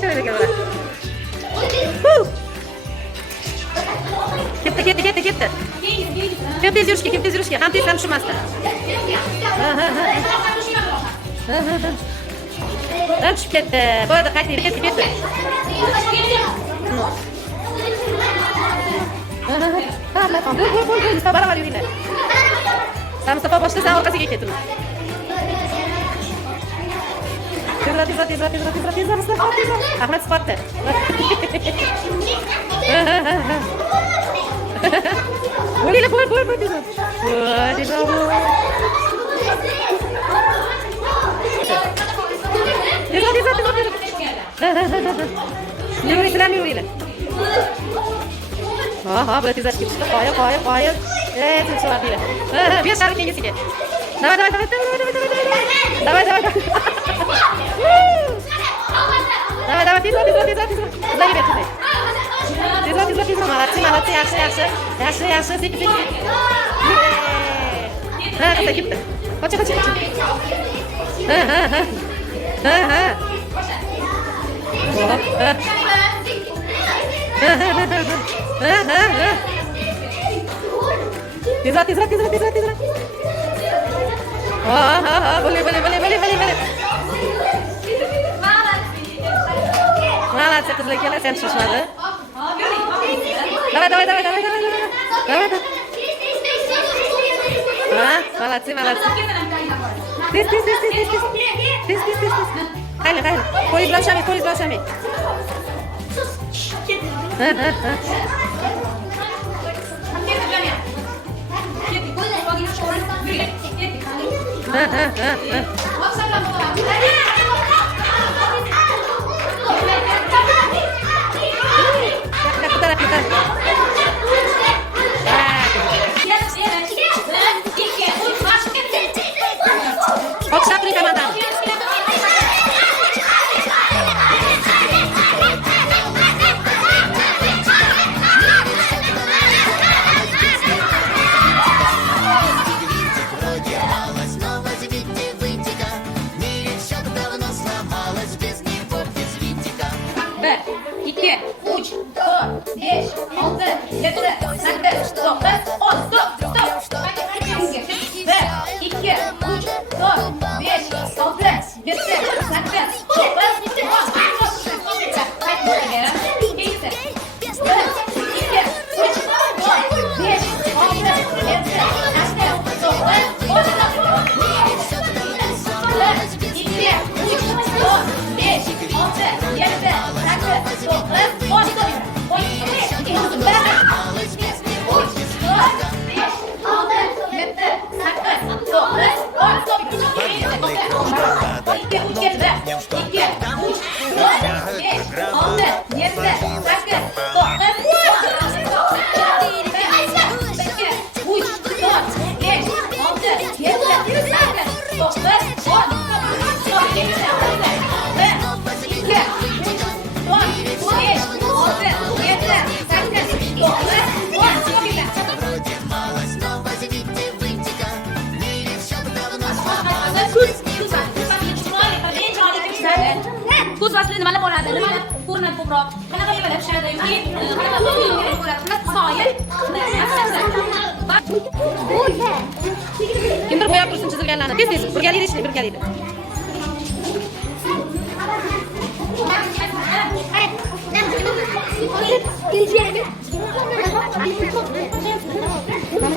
Şöyle gel bak. Ketdi. Kim tez yurishga, ham tez ham tushmasdan. Ham tushib ketdi. Bo'ldi, qaytdi, ketdi. Bo'l, baravar yuringlar. Mustafa boshla, sen orqasiga ket. Tezroq, Mustafa. Ahmad sifatda. Bo'linglar, bo'l, tezroq. Yuringlar. Ha, bular tezroq ketishdi. Qoyib. Tinchlaninglar. Bu yosh harakatga. Давай. Давай, tezroq. Ularga ber. Tezroq. Молодцы, yaxshi. Sekin. Ha, ketdi. Qoch. Tezroq. Ha, boleh. Молодцы, qizlar, kelar, sen tushmadi. Давай. Ha, молодцы. Tez. Hayli. Qo'li bilan ushamang. Kuz asli nimalar bo'ladi? Nimalar ko'rinadi ko'proq? Qanaqa mevalar pishadi yoki qanaqa bo'ladi? Soya. Kimdir qo'yib tursin chizilganlarni. Tez, birgalikda ishlang, birgalikda.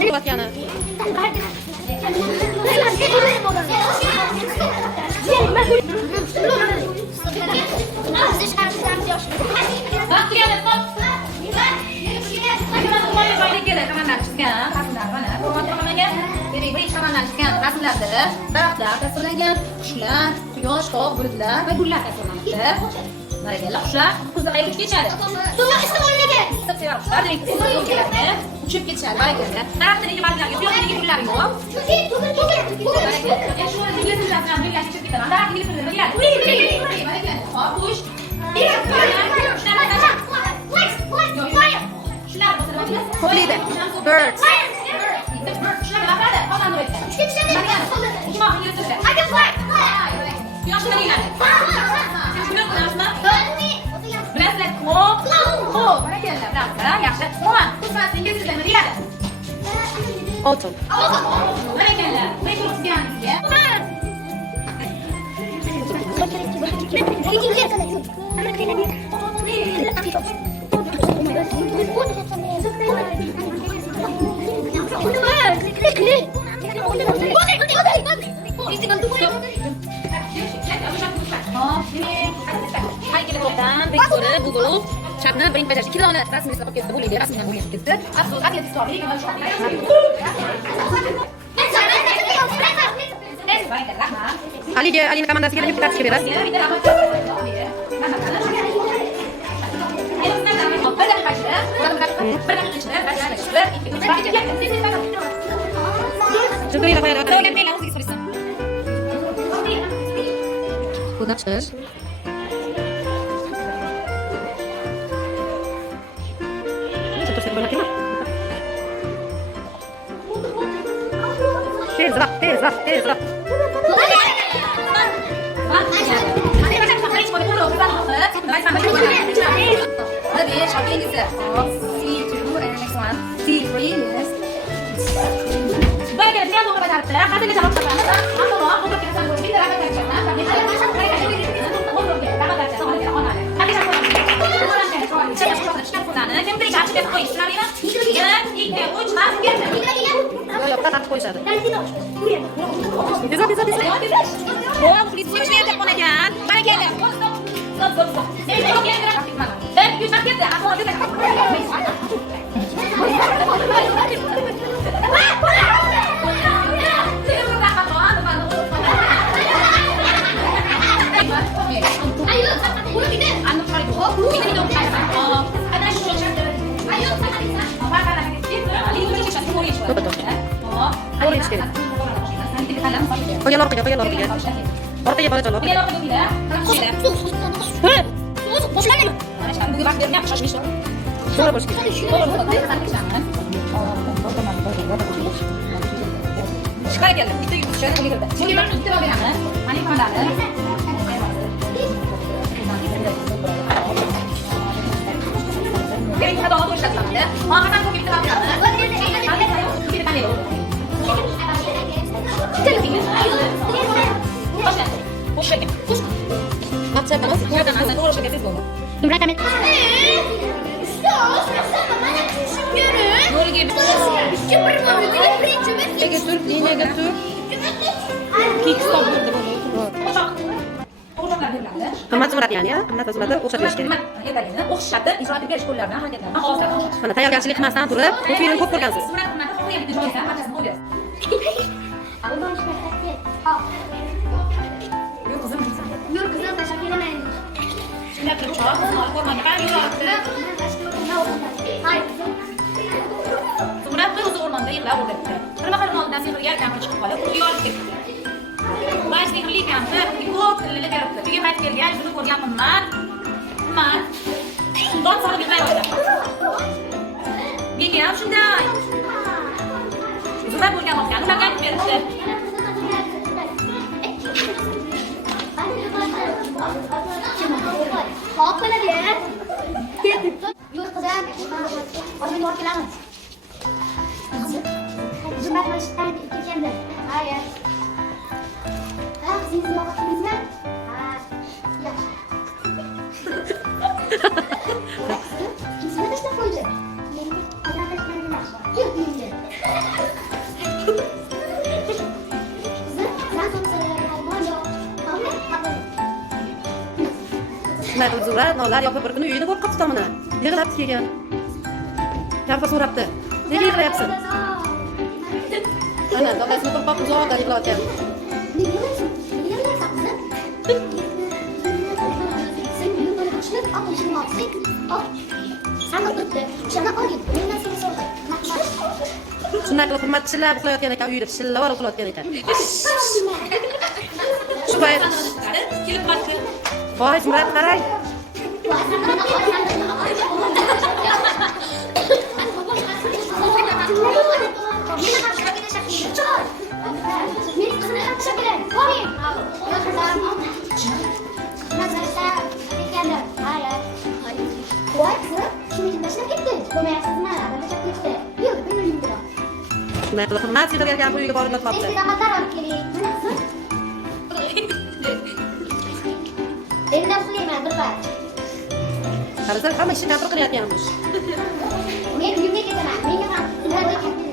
Qilayotgani. Daraxtlar tasvirlangan, qushlar, quyosh, tog', bulutlar va gullar tasvirlanmoqda. Maragalla qushlar kuzda qayerga uchib ketishadi? Issiqxonaga. Issiq sevar qushlar demak issiq joylarga uchib ketishadi. Barakalla. Daraxtdagi barglarga, tuyog'idagi gullar yo'q. Shuni inglizcha bilan birlashtirib ketaman. Daraxtga kirib birga. Barakalla. Hop, qush. Shular bo'lsa, qo'lida. Birds. Shular nima qiladi? Qolganini aytadi. Uchga tushadi. Uchoq yirtishadi. I can fly. Quyoshni nima deyiladi? Shuni qilasizmi? Bilasizlar, ko'p. Xo'p, barakalla, bilasizlar, yaxshi. Umuman, qismatingiz sizga nima deyiladi? Oltin. Barakalla, nima ko'rsatganingizga? Haykalato'pdan tek ko'rib, buzilib, chapni birinchi bajarishni kiloni rasmiy hisobga ketdi, bo'ldi, rasmiy bo'lib ketdi. Afsus, atletik hisobli, mana shu Alining komandasiga bitta kartochka berasiz. Kuda chiqish. Tezroq. Yo'qqa tatib qo'yishadi. Tezroq. Voy, muxlislar shu yerda qo'nagan. Barakalla. Stop. Qo'ygan orqaga. Orqaga bolajon, orqaga. Bugun vaqt bermayapti, shoshilish. To'g'ri bo'lish kerak. Chiqar keldi. Bitta yutishga kirdi. Bunga bir bitta beramiz. Mana qoladi. Bering xato qo'yishadi. Hozirdan ko'p bitta beramiz. Bitta beramiz. Liniyaga tur. Qimmat surati ya'ni, qimmat surati o'xshatish kerak. O'xshatib, ijroatib berish qo'llaridan harakatlarni hozir. Mana tayyorgarchilik qilmasdan turib, bu filmni ko'p ko'rgansiz. Zumrad bir o'zi o'rmonda yig'lab o'tiribdi. Bir mahal oldidan sehrga kampir chiqib qolib, uyalib ketdi. Bash sehrli kampir ko'p tilini beribdi. Uyga qaytib kelgan, shuni ko'rganman. Dod solib yig'lay boshladi. Menga ham shunday. Zumrad bo'lgan o'tgan, ular qaytib beribdi. Hop qiladi. Yo'q qizim. Hozir borib kelamiz. Xizmat qilishdan kelganda. Hayır. Ha, siz yo'qotdingizmi? Ha. Yaxshi. Xizmat ishlab qo'ydi. Menga qadrlashgan emas. Yo'q endi. Zurat, nolar yoqib bir kuni uyini ko'rib qolibdi tomini. Yig'lab kelgan. Yarfa so'rabdi. Nega yig'layapsan? Ana, dadasini ko'rib qolib uzoqda yig'layotgan. Shunday qilib hurmat pishillab uxlayotgan ekan, uyida pishillab uxlayotgan ekan. Shu payt kelib qoldi. voy, Zumrad qarang. Mening qizimni ham shakillar. Boring. Ko'mayapsizmi? Bir necha ketdi. Yo'q, men uyimda. Shunday qilib xizmat sezib bu uyga borib yotmoqda. Endi xabar olib keling. Endi uxlayman bir vaqt. Qarasa, hamma kishi jabr qilayotganmish. Men uyimga ketaman. Menga ham ularga ketdi.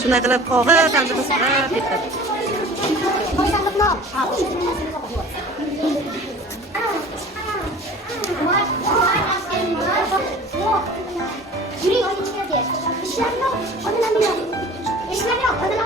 Shunday qilib og'ir sandiqni sug'urib ketdi. Yuring, oling ichkariga. Ishlar yo'q, odalar yo'q. Ishlar yo'q, odalar